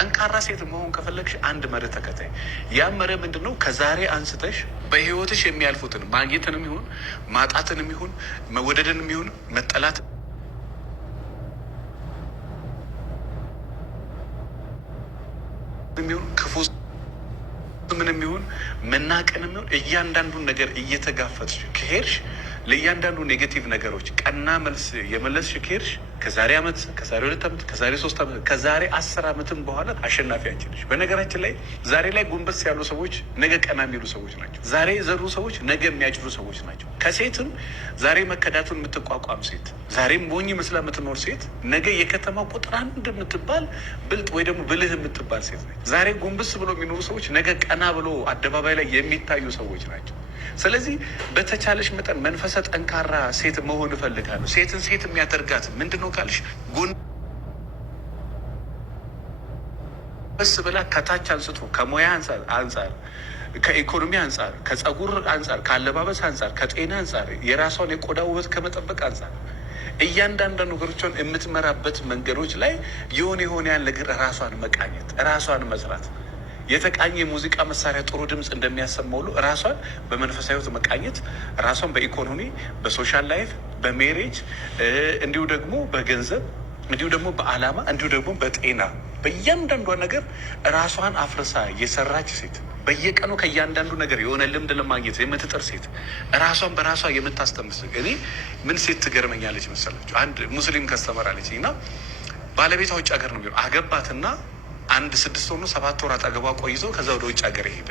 ጠንካራ ሴት መሆን ከፈለግሽ አንድ መርህ ተከታይ። ያም መርህ ምንድን ነው? ከዛሬ አንስተሽ በህይወትሽ የሚያልፉትን ማግኘትንም ይሁን ማጣትንም ይሁን መወደድንም ይሁን መጠላት የሚሆን ክፉ ምንም ይሁን መናቅንም ይሁን እያንዳንዱን ነገር እየተጋፈጥሽ ከሄድሽ ለእያንዳንዱ ኔጌቲቭ ነገሮች ቀና መልስ የመለስሽ ከሄድሽ ከዛሬ ዓመት ከዛሬ 2 ዓመት ከዛሬ 3 ዓመት ከዛሬ 10 ዓመትም በኋላ አሸናፊ አንቺ ነሽ። በነገራችን ላይ ዛሬ ላይ ጎንበስ ያሉ ሰዎች ነገ ቀና የሚሉ ሰዎች ናቸው። ዛሬ የዘሩ ሰዎች ነገ የሚያጭዱ ሰዎች ናቸው። ከሴትም ዛሬ መከዳቱን የምትቋቋም ሴት፣ ዛሬም ሞኝ መስላ የምትኖር ሴት ነገ የከተማ ቁጥር 1 የምትባል ብልጥ ወይ ደግሞ ብልህ የምትባል ሴት ነች። ዛሬ ጎንበስ ብሎ የሚኖሩ ሰዎች ነገ ቀና ብሎ አደባባይ ላይ የሚታዩ ሰዎች ናቸው። ስለዚህ በተቻለሽ መጠን መንፈሰ ጠንካራ ሴት መሆን እፈልጋለሁ። ሴትን ሴት የሚያደርጋት ምንድን ነው ካልሽ ጎንበስ ብላ ከታች አንስቶ ከሙያ አንጻር ከኢኮኖሚ አንጻር ከጸጉር አንጻር ከአለባበስ አንጻር ከጤና አንጻር የራሷን የቆዳ ውበት ከመጠበቅ አንጻር እያንዳንዱ ነገሮቿን የምትመራበት መንገዶች ላይ የሆነ ያለ ነገር ራሷን መቃኘት ራሷን መስራት የተቃኘ የሙዚቃ መሳሪያ ጥሩ ድምፅ እንደሚያሰማው ሁሉ ራሷን በመንፈሳዊ ሕይወት መቃኘት ራሷን በኢኮኖሚ በሶሻል ላይፍ በሜሬጅ እንዲሁ ደግሞ በገንዘብ እንዲሁ ደግሞ በዓላማ እንዲሁ ደግሞ በጤና በእያንዳንዷ ነገር ራሷን አፍርሳ የሰራች ሴት በየቀኑ ከእያንዳንዱ ነገር የሆነ ልምድ ለማግኘት የምትጥር ሴት ራሷን በራሷ የምታስተምር እኔ ምን ሴት ትገርመኛለች መሰላችሁ? አንድ ሙስሊም ከስተመር አለች እና ባለቤቷ ውጭ ሀገር ነው የሚሆነው አገባትና 1 6 ወር 7 ወር አጠገቧ ቆይቶ ከዛ ወደ ውጭ ሀገር ሄደ።